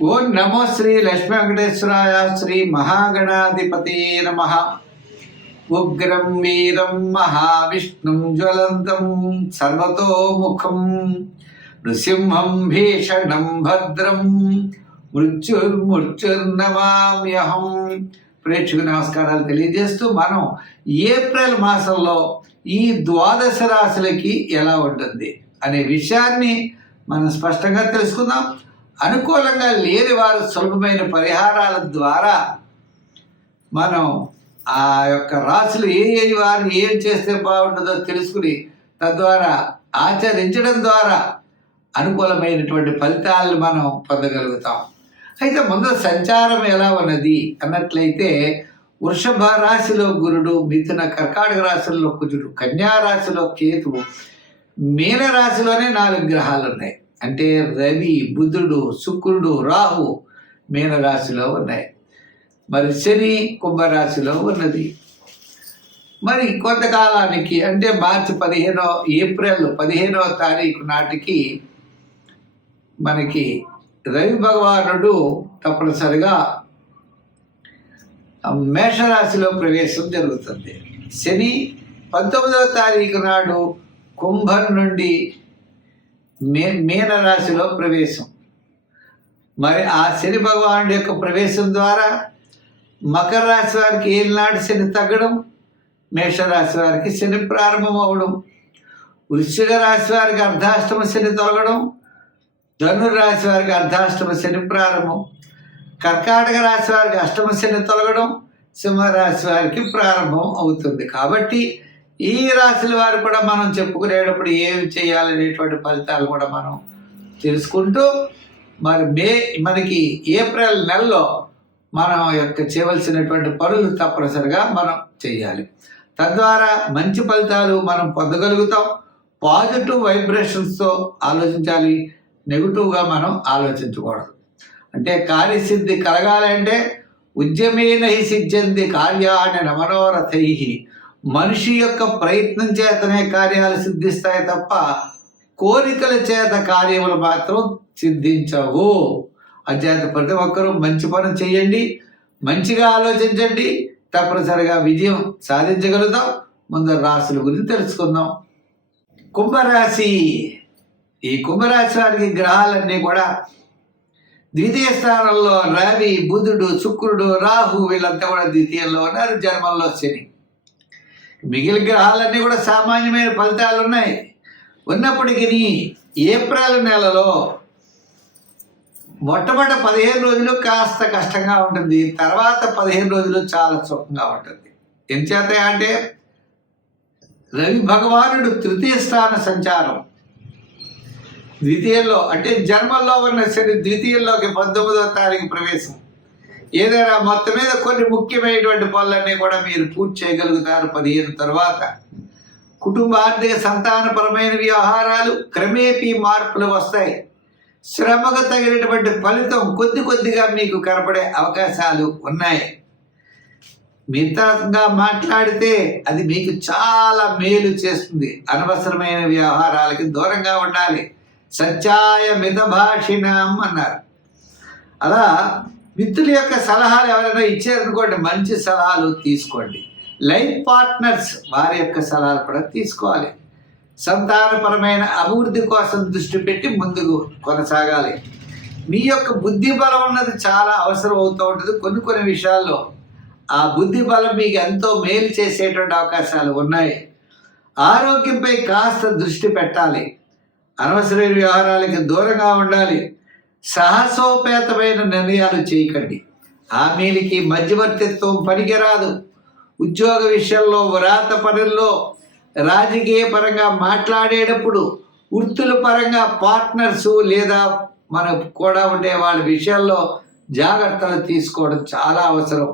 ఓం నమో శ్రీ లక్ష్మీ వెంకటేశ్వరాయ శ్రీ మహాగణాధిపతి నమః. ఉగ్రం వీరం మహావిష్ణుం జ్వలంతం సర్వతోముఖం నృసింహం భీషణం భద్రం మృత్యుర్నమామ్యహం. ప్రేక్షకు నమస్కారాలు తెలియజేస్తూ మనం ఏప్రిల్ మాసంలో ఈ ద్వాదశ రాశులకి ఎలా ఉంటుంది అనే విషయాన్ని మనం స్పష్టంగా తెలుసుకుందాం. అనుకూలంగా లేని వారు సులభమైన పరిహారాల ద్వారా మనం ఆ యొక్క రాశులు ఏ వారు ఏం చేస్తే బాగుంటుందో తెలుసుకుని తద్వారా ఆచరించడం ద్వారా అనుకూలమైనటువంటి ఫలితాలను మనం పొందగలుగుతాం. అయితే ముందు సంచారం ఎలా ఉన్నది అన్నట్లయితే వృషభ రాశిలో గురుడు, మిథున కర్కాటక రాశుల్లో కుజుడు, కన్యా రాశిలో కేతువు, మీన రాశిలోనే 4 గ్రహాలు ఉన్నాయి. అంటే రవి, బుధుడు, శుక్రుడు, రాహు మీనరాశిలో ఉన్నాయి. మరి శని కుంభరాశిలో ఉన్నది. మరి కొంతకాలానికి అంటే ఏప్రిల్ 15వ తారీఖు నాటికి మనకి రవి భగవానుడు తప్పనిసరిగా మేషరాశిలో ప్రవేశం జరుగుతుంది. శని 19వ తారీఖు నాడు కుంభం నుండి మీనరాశిలో ప్రవేశం. మరి ఆ శని భగవానుడి యొక్క ప్రవేశం ద్వారా మకర రాశి వారికి ఏలినాటి శని తగ్గడం, మేషరాశి వారికి శని ప్రారంభం అవడం, వృశ్చిక రాశి వారికి అర్ధాష్టమ శని తొలగడం, ధనుర్రాశి వారికి అర్ధాష్టమ శని ప్రారంభం, కర్కాటక రాశి వారికి అష్టమ శని తొలగడం, సింహరాశి వారికి ప్రారంభం అవుతుంది. కాబట్టి ఈ రాశుల వారు కూడా మనం చెప్పుకునేటప్పుడు ఏమి చేయాలనేటువంటి ఫలితాలు కూడా మనం తెలుసుకుంటూ మరి మనకి ఏప్రిల్ నెలలో మనం యొక్క చేయవలసినటువంటి పనులు తప్పనిసరిగా మనం చేయాలి. తద్వారా మంచి ఫలితాలు మనం పొందగలుగుతాం. పాజిటివ్ వైబ్రేషన్స్తో ఆలోచించాలి, నెగిటివ్గా మనం ఆలోచించకూడదు. అంటే కార్యసిద్ధి కలగాలంటే ఉద్యమేన హి సిద్ధ్యంతి కార్యాణి మనోరథై. మనిషి యొక్క ప్రయత్నం చేతనే కార్యాలు సిద్ధిస్తాయి తప్ప కోరికల చేత కార్యములు మాత్రం సిద్ధించవు. అంచేత ప్రతి ఒక్కరూ మంచి పని చేయండి, మంచిగా ఆలోచించండి, తప్పనిసరిగా విజయం సాధించగలుగుతాం. ముందు రాశుల గురించి తెలుసుకుందాం. కుంభరాశి. ఈ కుంభరాశి వారికి గ్రహాలన్నీ కూడా ద్వితీయ స్థానంలో రవి, బుధుడు, శుక్రుడు, రాహు వీళ్ళంతా కూడా ద్వితీయంలో ఉన్నారు. జన్మంలో శని. మిగిలిన గ్రహాలన్నీ కూడా సామాన్యమైన ఫలితాలు ఉన్నప్పటికీ ఏప్రిల్ నెలలో మొట్టమొదటి 15 రోజులు కాస్త కష్టంగా ఉంటుంది. తర్వాత 15 రోజులు చాలా సుఖంగా ఉంటుంది. ఎంచేత అంటే రవి భగవానుడు తృతీయ స్థాన సంచారం, ద్వితీయంలో అంటే జన్మల్లో ఉన్న శని ద్వితీయంలోకి 19వ తారీఖు ప్రవేశం. ఏదైనా మొత్తం మీద కొన్ని ముఖ్యమైనటువంటి పనులన్నీ కూడా మీరు పూర్తి చేయగలుగుతారు 15 తర్వాత. కుటుంబ ఆర్థిక సంతానపరమైన వ్యవహారాలు క్రమేపీ మార్పులు వస్తాయి. శ్రమకు తగినటువంటి ఫలితం కొద్దిగా మీకు కనపడే అవకాశాలు ఉన్నాయి. మితంగా మాట్లాడితే అది మీకు చాలా మేలు చేస్తుంది. అనవసరమైన వ్యవహారాలకి దూరంగా ఉండాలి. సత్యాయ మిత భాషిణం అన్నారు. అలా మిత్రుల యొక్క సలహాలు ఎవరైనా ఇచ్చారనుకోండి, మంచి సలహాలు తీసుకోండి. లైఫ్ పార్ట్నర్స్ వారి యొక్క సలహాలు కూడా తీసుకోవాలి. సంతానపరమైన అభివృద్ధి కోసం దృష్టి పెట్టి ముందుకు కొనసాగాలి. మీ యొక్క బుద్ధి బలం ఉన్నది చాలా అవసరం అవుతూ ఉంటుంది. కొన్ని విషయాల్లో ఆ బుద్ధి బలం మీకు ఎంతో మేలు చేసేటువంటి అవకాశాలు ఉన్నాయి. ఆరోగ్యంపై కాస్త దృష్టి పెట్టాలి. అనవసరమైన వ్యవహారాలకి దూరంగా ఉండాలి. సాహసోపేతమైన నిర్ణయాలు చేయకండి. హామీలకి మధ్యవర్తిత్వం పనికిరాదు. ఉద్యోగ విషయంలో, వ్రాత పనుల్లో, రాజకీయ పరంగా మాట్లాడేటప్పుడు, వృత్తుల పరంగా పార్ట్నర్సు లేదా మనకు కూడా ఉండే వాళ్ళ విషయాల్లో జాగ్రత్తలు తీసుకోవడం చాలా అవసరం.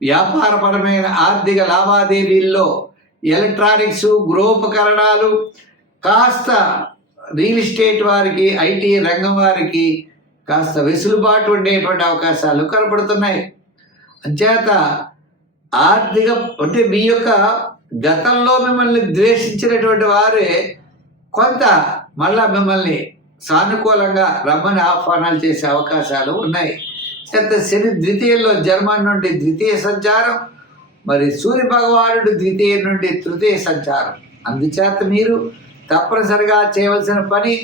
వ్యాపారపరమైన ఆర్థిక లావాదేవీల్లో, ఎలక్ట్రానిక్స్, గృహోపకరణాలు, కాస్త రియల్ ఎస్టేట్ వారికి, ఐటీ రంగం వారికి కాస్త వెసులుబాటు ఉండేటువంటి అవకాశాలు కనపడుతున్నాయి. అంచేత ఆర్థిక అంటే మీ యొక్క గతంలో మిమ్మల్ని ద్వేషించినటువంటి వారే కొంత మళ్ళా మిమ్మల్ని సానుకూలంగా రమ్మని ఆహ్వానాలు చేసే అవకాశాలు ఉన్నాయి. చేత శని ద్వితీయంలో జర్మన్ నుండి ద్వితీయ సంచారం, మరి సూర్య భగవానుడు ద్వితీయ నుండి తృతీయ సంచారం. అందుచేత మీరు తప్పనిసరిగా చేయవలసిన పని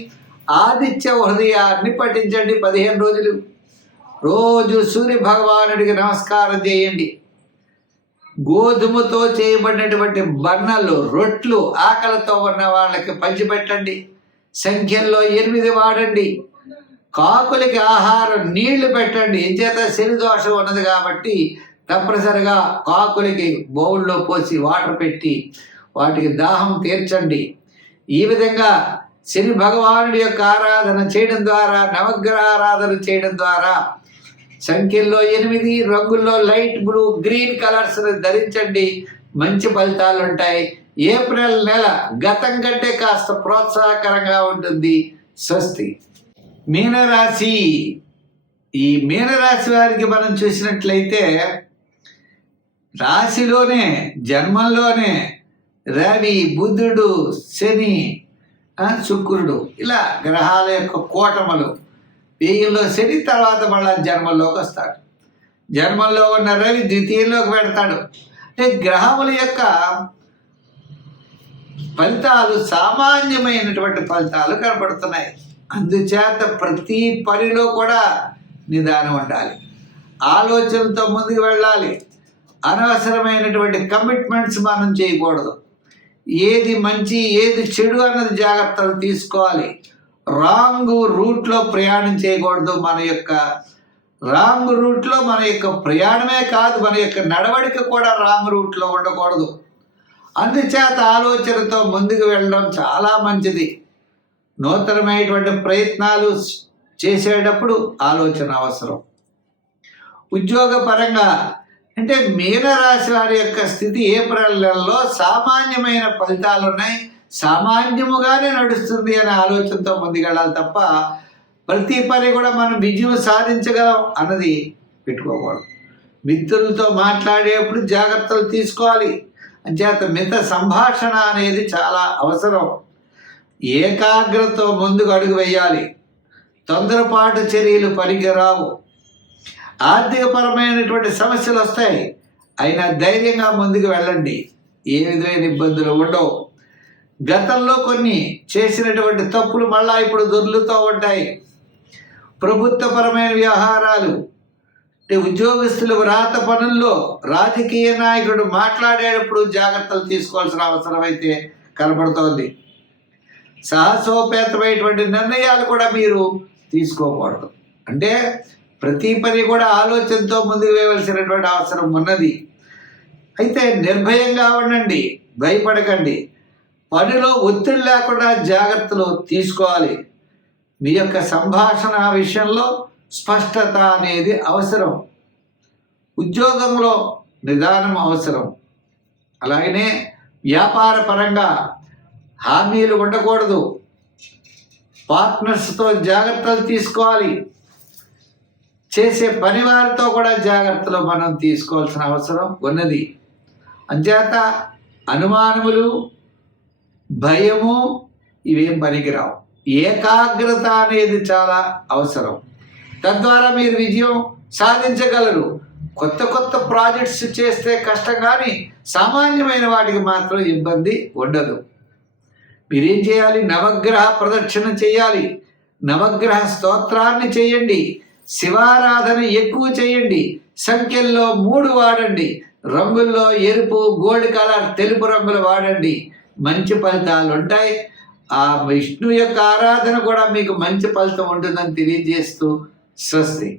ఆదిత్య హృదయాన్ని పఠించండి 15 రోజులు. రోజు సూర్య భగవానుడికి నమస్కారం చేయండి. గోధుమతో చేయబడినటువంటి బన్నలు, రొట్లు ఆకలితో ఉన్న వాళ్ళకి పంచిపెట్టండి. సంఖ్యల్లో 8 వాడండి. కాకులకి ఆహారం నీళ్లు పెట్టండి. ఎంచేత శని దోషం ఉన్నది కాబట్టి తప్పనిసరిగా కాకులకి బౌల్లో పోసి వాటర్ పెట్టి వాటికి దాహం తీర్చండి. ఈ విధంగా శని భగవానుడి యొక్క ఆరాధన చేయడం ద్వారా, నవగ్రహ ఆరాధన చేయడం ద్వారా సంఖ్యల్లో 8, రంగుల్లో లైట్ బ్లూ, గ్రీన్ కలర్స్ ధరించండి. మంచి ఫలితాలు ఉంటాయి. ఏప్రిల్ నెల గతం కంటే కాస్త ప్రోత్సాహకరంగా ఉంటుంది. స్వస్తి. మీనరాశి. ఈ మీనరాశి వారికి మనం చూసినట్లయితే రాశిలోనే, జన్మంలోనే రవి, బుధుడు, శని, శుక్రుడు ఇలా గ్రహాల యొక్క కూటములు. వెయ్యిలో శని తర్వాత మళ్ళా జన్మల్లోకి వస్తాడు. జన్మల్లో ఉన్న రవి ద్వితీయంలోకి పెడతాడు. అంటే గ్రహముల యొక్క ఫలితాలు సామాన్యమైనటువంటి ఫలితాలు కనపడుతున్నాయి. అందుచేత ప్రతి పనిలో కూడా నిదానం ఉండాలి, ఆలోచనతో ముందుకు వెళ్ళాలి. అనవసరమైనటువంటి కమిట్మెంట్స్ మనం చేయకూడదు. ఏది మంచి ఏది చెడు అన్నది జాగ్రత్తలు తీసుకోవాలి. రాంగ్ రూట్లో ప్రయాణం చేయకూడదు. రాంగ్ రూట్లో మన యొక్క ప్రయాణమే కాదు, మన యొక్క నడవడిక కూడా రాంగ్ రూట్లో ఉండకూడదు. అందుచేత ఆలోచనతో ముందుకు వెళ్ళడం చాలా మంచిది. నూతనమైనటువంటి ప్రయత్నాలు చేసేటప్పుడు ఆలోచన అవసరం. ఉద్యోగపరంగా అంటే మీనరాశి వారి యొక్క స్థితి ఏప్రిల్ నెలలో సామాన్యమైన ఫలితాలు ఉన్నాయి. సామాన్యముగానే నడుస్తుంది అనే ఆలోచనతో ముందుకెళ్ళాలి తప్ప ప్రతి పని కూడా మనం విజయం సాధించగలం అన్నది పెట్టుకోకూడదు. మిత్రులతో మాట్లాడేప్పుడు జాగ్రత్తలు తీసుకోవాలి. అంచేత మిత సంభాషణ అనేది చాలా అవసరం. ఏకాగ్రతతో ముందుకు అడుగు వేయాలి. తొందరపాటు చర్యలు పనికిరావు. ఆర్థికపరమైనటువంటి సమస్యలు వస్తాయి, అయినా ధైర్యంగా ముందుకు వెళ్ళండి. ఏ విధమైన ఇబ్బందులు ఉండవు. గతంలో కొన్ని చేసినటువంటి తప్పులు మళ్ళా ఇప్పుడు దొర్లుతూ ఉంటాయి. ప్రభుత్వపరమైన వ్యవహారాలు అంటే ఉద్యోగస్తులు వ్రాత పనుల్లో రాజకీయ నాయకుడు మాట్లాడేటప్పుడు జాగ్రత్తలు తీసుకోవాల్సిన అవసరం అయితే కనబడుతోంది. సాహసోపేతమైనటువంటి నిర్ణయాలు కూడా మీరు తీసుకోకూడదు. అంటే ప్రతి పని కూడా ఆలోచనతో ముందుకు వేయవలసినటువంటి అవసరం ఉన్నది. అయితే నిర్భయంగా ఉండండి, భయపడకండి. పనిలో ఒత్తిడి లేకుండా జాగ్రత్తలు తీసుకోవాలి. మీ యొక్క సంభాషణ విషయంలో స్పష్టత అనేది అవసరం. ఉద్యోగంలో నిదానం అవసరం. అలాగనే వ్యాపార పరంగా హామీలు ఉండకూడదు. పార్ట్నర్స్తో జాగ్రత్తలు తీసుకోవాలి. చేసే పని వారితో కూడా జాగ్రత్తలు మనం తీసుకోవాల్సిన అవసరం ఉన్నది. అంచేత అనుమానములు, భయము ఇవేం పనికిరావు. ఏకాగ్రత అనేది చాలా అవసరం. తద్వారా మీరు విజయం సాధించగలరు. కొత్త కొత్త ప్రాజెక్ట్స్ చేస్తే కష్టం, కానీ సామాన్యమైన వాటికి మాత్రం ఇబ్బంది ఉండదు. మీరేం చేయాలి? నవగ్రహ ప్రదక్షిణ చేయాలి. నవగ్రహ స్తోత్రాన్ని చేయండి. శివారాధన ఎక్కువ చేయండి. సంఖ్యల్లో 3 వాడండి. రంగుల్లో ఎరుపు, గోల్డ్ కలర్, తెలుపు రంగులు వాడండి. మంచి ఫలితాలు ఉంటాయి. ఆ విష్ణు యొక్క ఆరాధన కూడా మీకు మంచి ఫలితం ఉంటుందని తెలియజేస్తూ స్వస్తి.